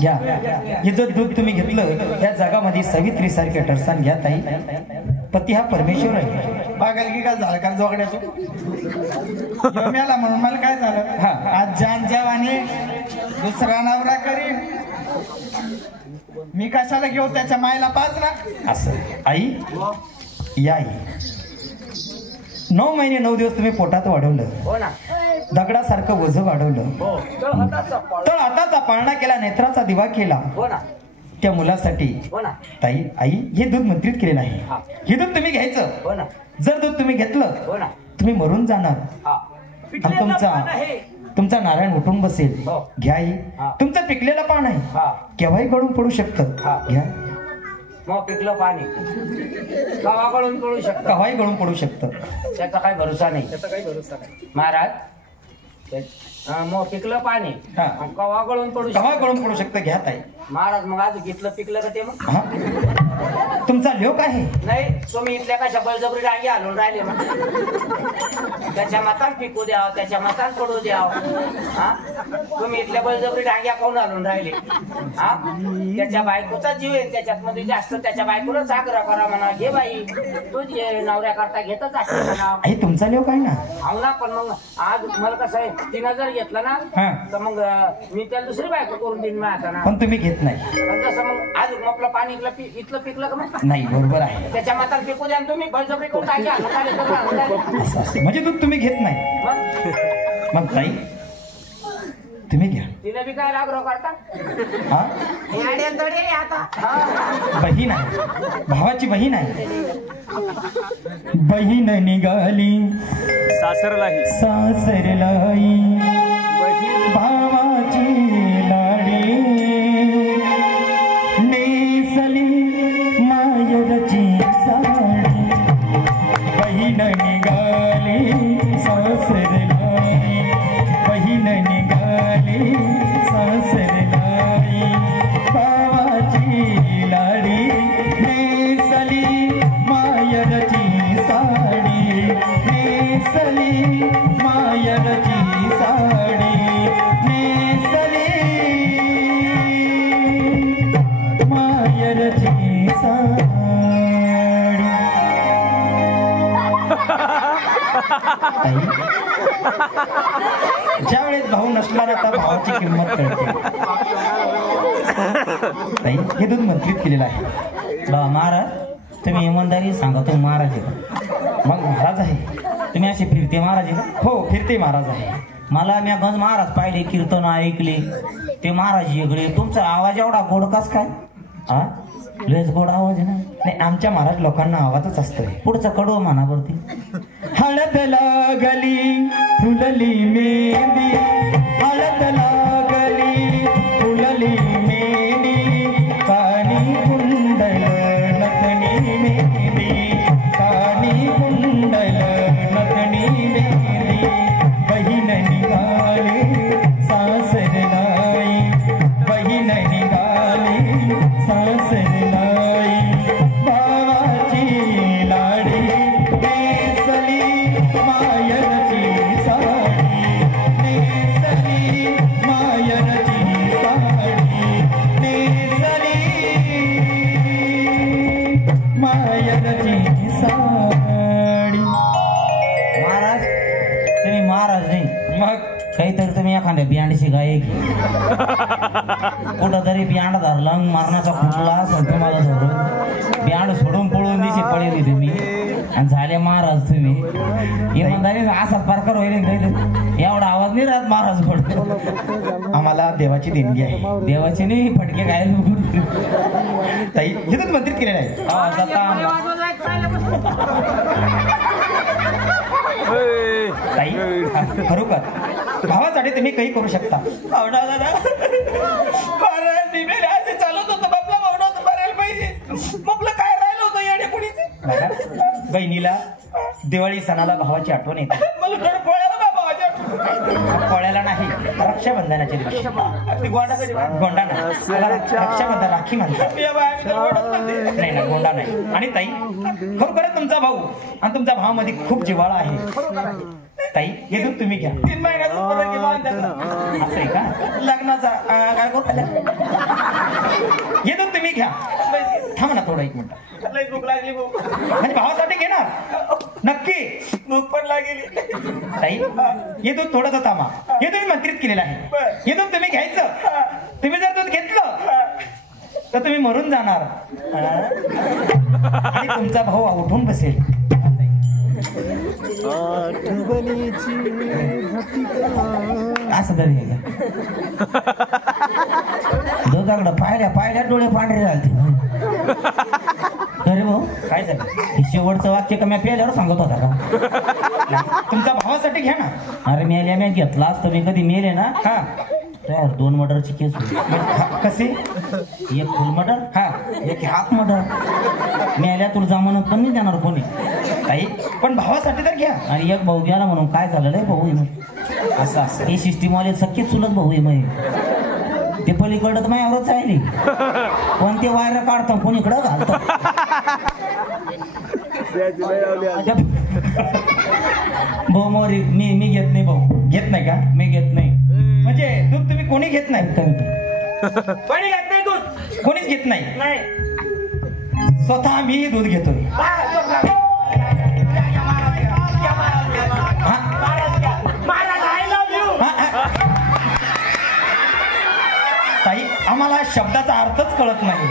घ्या. हे जर दूध तुम्ही घेतलं या जगामध्ये सावित्री सारख्या टरसान घ्या ताई. पती हा परमेश्वर आहे. बघायला की काय झालं का जोगड्याचं? मेला म्हणून मला काय झालं? हा. आज जान जेवाने दुसरा नवरा करीन. मी कशाला घेऊ त्याच्या मायला पाजला असं. आई या आई 9 महिने 9 दिवस तुम्ही पोटात वाढवलं. हो ना. दगडासारखं वजन वाढवलं. तर हाताचा पाळणा केला. नेत्राचा दिवा केला. हो ना. त्या मुलासाठी. हो ना. ताई आई हे दूध मंत्रित केलेलं आहे. हे दूध तुम्ही घ्यायचं. हो ना. जर दूध तुम्ही घेतलं हो ना. तुम्ही मरून जाणार आणि तुमचा नारायण उठून बसेल. घ्या आई. तुमचं पिकलेलं पान आहे केव्हाही गळून पडू शकतं. घ्या. मग पिकलं पाणी गावाकडून पडू शकतं. केव्हाही गळून पडू शकतं. त्याचा काही भरोसा नाही. महाराज मग पिकलं पाणी हा. कवा गळून पडू कवा शकतं. कळून पडू शकतं घ्या ताई. महाराज मग आज घेतलं पिकलं का ते मग हा? तुमचा लोक आहे नाही तुम्ही इथल्या कशा बळजबरी रांगी हलून राहिले मग त्याच्या मतान पिकू द्याव त्याच्या मतान पडू द्याव हा तुम्ही इथल्या बळजबरी रांग्या कोण हलून राहिले हा त्याच्या बायकोचा जीव आहे त्याच्यात मध्ये जास्त त्याच्या बायकोलाच आग्रह करा म्हणा घे बाई तूच घे नवऱ्याकरता घेतच असते म्हणा आई तुमचा लोक आहे ना. हो ना पण मग आज मला कसं आहे 3000 घेतला ना हा. तर मग मी त्याला दुसरी बायको करून देईन मग आता ना पण तुम्ही घेत नाही. पण तसं मग आज आपलं पाणी इथलं पिकलं का मग नाही बरोबर आहे. त्याच्या मतान पिकू द्या तुम्ही बळजबरी करून टाकी हलून राहिले तर हलून राहिले. असं असं म्हणजे दूध तुम्ही घेत नाही. मग मग ताई तुम्ही घ्या. तिने बी काय आग्रह करता हा आता बहीण आहे भावाची बहीण आहे. बहीण निघाली सासरलाही सासरलाई भावाची लाडी नेसली मायरची साडी. बहीण निघाली सासरलाई बहीण निघाली सासरलाई भावाची लाडी नेसली मायरची साडी नेसली मायरची साडी नेसली मायरची साडी. ज्यावेळेस भाऊ नसला ना तर भावाची किंमत कळते. ताई हे दूध मंत्रित केलेलं आहे. महाराज तुम्ही इमानदारी सांगा तुम्ही महाराज आहे का? मग महाराज आहे. तुम्ही असे फिरते महाराज आहे का? हो फिरते महाराज आहे. मला मी गंज महाराज पाहिले कीर्तन ऐकले ते महाराज वेगळे तुमचा आवाज एवढा गोड कस काय हा लयच गोड आवाज आहे ना. नाही आमच्या महाराज लोकांना आवाजच असतोय. पुढचा कडू म्हणा वरती हळद लागली फुलली मेहंदी हळद लागली फुलली मेहंदी कानी कुंडल नथनी मेहंदी कानी कुंडल नथनी मेहंदी. बहीण निघाली सासरलाई बहीण निघाली सासरलाई भावाची लाडी नेसली मायरची साडी नेसली मायरची साडी नेसली मायरची साडी. महाराज तुम्ही महाराज नाही मग काहीतरी तुम्ही एखाद्या बियांडशी गाय कुठं तरी बियांड धरला मरणाचा कुठला असेल तुम्हाला धरून बियांड सोडून पळून दिशी पडेल तुम्ही आणि झाले महाराज तुम्ही इमानदारी असा प्रकार होईल एवढा आवाज नाही राहत महाराज पडतो. आम्हाला देवाची देणगी आहे. देवाचे नाही फटके काय ताई हे दूध मंत्रित केलेलं आहे. ताई खरोखर भावासाठी तुम्ही काही करू शकता. चालत होतं बापला भावना भरायला पाहिजे मग काय राहिलं होतं येडे कुणीचे बघा, बहिणीला दिवाळी सणाला भावाची आठवण येते. मला डर पोळ्याला बा भावाच्या पोळ्याला नाही रक्षाबंधनाच्या दिवशी. गोंडा नाही त्याला रक्षाबंधन राखी म्हणतात. नाही ना गोंडा नाही. आणि ताई खरोखरच तुमचा भाऊ आणि तुमच्या भावामध्ये खूप जिव्हाळा आहे. ताई हे दूध तुम्ही घ्या. 3 महिन्यात असं आहे का लग्नाचा काय करू हे दूध तुम्ही घ्या. थांबा ना थोडं 1 मिनिट. लई भूक लागली भूक म्हणजे भावासाठी घेणार नक्की. भूक पण लागली ताई हे दूध थोडंसं थांबा. हे तुम्ही मंत्रित केलेलं आहे. हे दूध तुम्ही घ्यायचं. तुम्ही जर दूध घेतलं तर तुम्ही मरून जाणार आणि तुमचा भाऊ उठून बसेल. असं तरी आहे का दुधाकडं पायऱ्या डोळे पांढरे झालते अरे भाऊ काय झालं हे शेवटचं वाक्य का मी पेल्यावर सांगत होता का तुमच्या भावासाठी घ्या ना. अरे मी घेतला असतो मी कधी मेले ना हा तर 2 मर्डरची केस होती कसे एक फुल मर्डर हा एक हाफ मर्डर मेल्या तुला जमानत पण नाही देणार कोणी ताई पण भावासाठी तर घ्या. आणि एक भाऊ गेला म्हणून काय झालं रे भाऊ आहे असं असं हे सिस्टीमवाले सख्खे चुलत भाऊ आहे मग ते पलीकडं तर माझ्यावरच राहिली पण ते वायर काढतो कोण इकडं घालतो. भाऊ मोरी मी घेत नाही भाऊ. घेत नाही का? मी घेत नाही. म्हणजे दूध तुम्ही कोणी घेत नाही? कोणी घेत नाही दूध? कोणीच घेत नाही. नाही. स्वतः मी दूध घेतोय. ताई आम्हाला शब्दाचा अर्थच कळत नाही.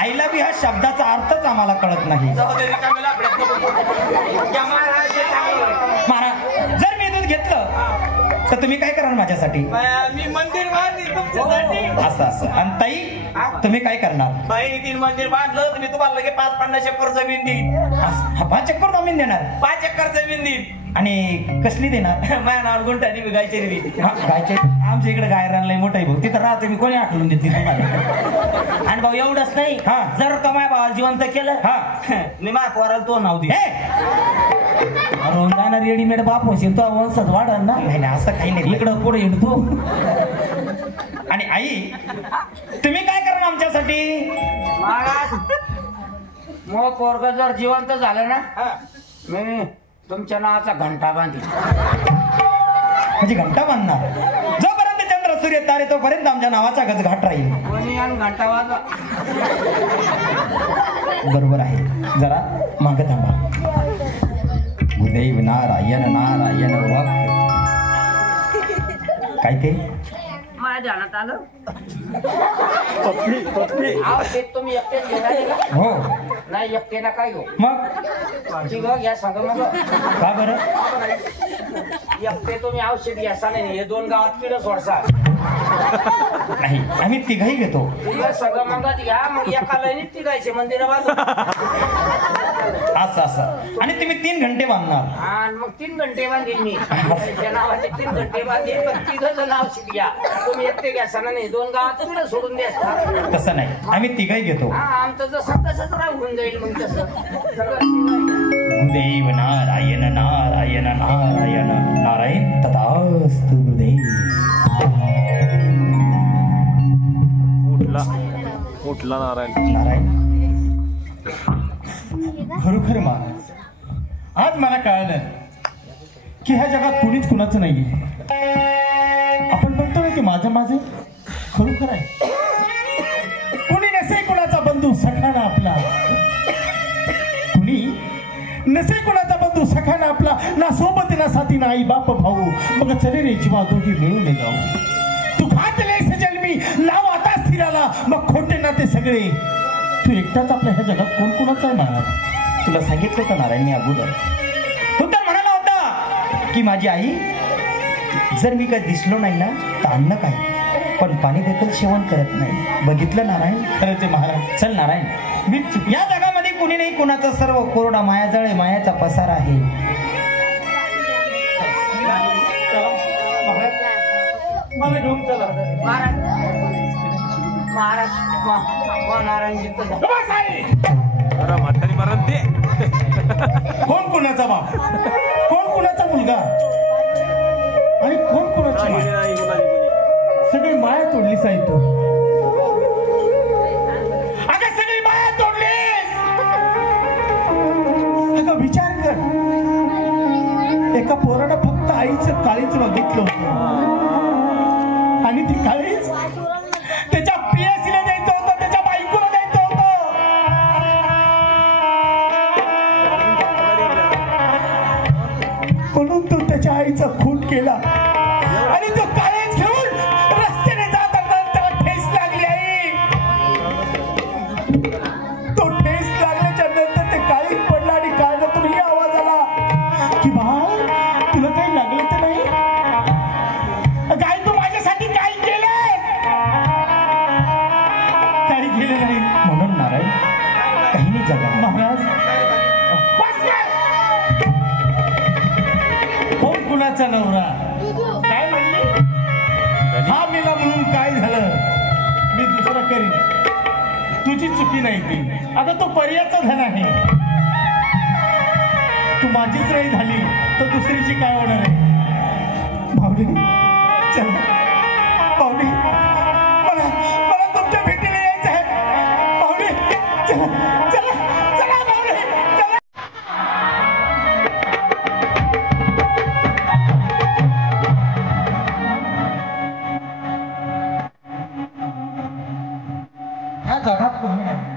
आईला बी हा शब्दाचा अर्थच आम्हाला कळत नाही. महाराज जर मी दूध घेतलं तर तुम्ही काय कराल माझ्यासाठी? मी मंदिर बांधीन तुमच्यासाठी. असं असं. आणि ताई तुम्ही काय करणार? बाई 3 मंदिर बांधलं तुम्ही तुम्हाला लगे 5-50 एकर जमीन देईन. 5 एकर जमीन देणार? 5 एकर जमीन देईन. आणि कसली देणार? माझ्या नाव गुंठाने गायचे रे. गायचे? आमच्या इकडे गायरान लय मोठा आहे भाऊ तिथं राहते मी कोणी आठवून देते तुम्हाला. आणि भाऊ एवढंच नाही हा. जर का माझ्या भावाला जिवंत केलं हा मी माझ्या पोराला तो नाव दे. हे जाणार रेडीमेड बाप होशील तो वंशच वाढल ना. नाही नाही असं काही नाही. इकडं पुढे हिंडतो. आणि आई तुम्ही काय करणार आमच्यासाठी? महाराज मग पोरग जर जिवंत झालं ना मी तुमच्या नावाचा घंटा बांधीन. म्हणजे घंटा बांधणार? जोपर्यंत चंद्र सूर्य तारे तोपर्यंत आमच्या नावाचा गजघाट राहील. कोणी आणि घंटा वाजवा. बरोबर आहे. जरा माग थांबा. गुरुदेव नारायण नारायण वाक्य काय ते माझ्या ध्यानात आलं. आव ते तुम्ही एकटेच घेणार का? हो. नाही एकटे ना काय घेऊ. मग ठीक घ्या सांग मग. का बरं? एकटे तुम्ही औषध घ्या सांग. हे 2 गावात किड सोडसा. नाही आम्ही तिघही घेतो. सगळं मंगात घ्या मग एका लाईनीत तिघायचे मंदिराबाजू. असं असं. आणि तुम्ही 3 घंटे बांधणार? आणि मग 3 घंटे बांधीन मी. त्या नावाचे 3 घंटे बांधीन. पण 3 जण औषध घ्या. तुम्ही एकटे घ्या सांगा. नाही 2 गावात किड सोडून द्या. तसं नाही आम्ही तिघही घेतो. हा आमचं जसं तसंच राहून जाईल मग तसं सगळं. गुरुदेव नारायण नारायण नारायण नारायण तथास्तु गुरुदेव. उठला नारायण. नारायण खरोखर महाराज आज मला कळलं की ह्या जगात कुणीच कुणाचं नाहीये. आपण बघतो ना की माझं माझं खरोखर आहे. कुणी नसे कुणाचा बंधू सखाना आपला. कुणी नसे कुणाचा बंधू सखाना आपला. ना सोबत ना साथी ना आई बाप भाऊ. मग चले रे जीवा दोघी मिळून जाऊ. तू घातले जन्मी लाव आता स्थिराला. मग खोटे ना ते सगळे. तू एकटाच आपल्या ह्या जगात कोण कोणाचा आहे महाराज? तुला सांगितलं का नारायण मी अगोदर? तू तर म्हणाला होता की माझी आई जर मी काय दिसलो नाही ना तर अन्न काय पण पाणी देखील सेवन करत नाही. बघितलं नारायण? खरंच आहे महाराज. चल नारायण मी या जगामध्ये कुणी नाही कुणाचा सर्व कोरडा मायाजळ आहे. मायाचा पसार आहे. मला घेऊन चला. महाराज महाराज नारायणजी अरे म्हातारी मरण ते. कोण कोणाचा बाप कोण कोणाचा मुलगा आणि कोण कोणाची माय. सगळी माया तोडली साहित्य. अगं सगळी माया तोडली. अगं विचार कर. एका पोरानं फक्त आईचं काळीच बघितलं होतं आणि ती काळीच त्याच्या पियासीला द्यायचं होतं. त्याच्या बायकोला द्यायचं होतं. म्हणून तो त्याच्या आईचा खून केला आणि तो काळीच घेऊन रस्त्याने जात असताना त्याला ठेस लागली. आई तो ठेस लागल्याच्या नंतर ते काळीच पडला आणि काळजातून ही आवाज आला की बाळ तुला काही लागलं तर नाही? काय तू माझ्यासाठी काय केलं? काही केलं नाही. म्हणून नारायण काही नाही जगा. महाराज कोण कुणाचा नवरा? काय म्हणली? हा मेला म्हणून काय झालं? मी दुसरं करीन. तुझी चुकी नाही ती. आता तो पर्याचा धन आहे. तू माझीच नाही झाली तर दुसरीची काय होणार आहे? भावडी चला, भावडी मला मला तुमच्या भेटीला यायचं आहे. भावडी चला चला चला भावडी चला. ह्या जगात कोणी नाही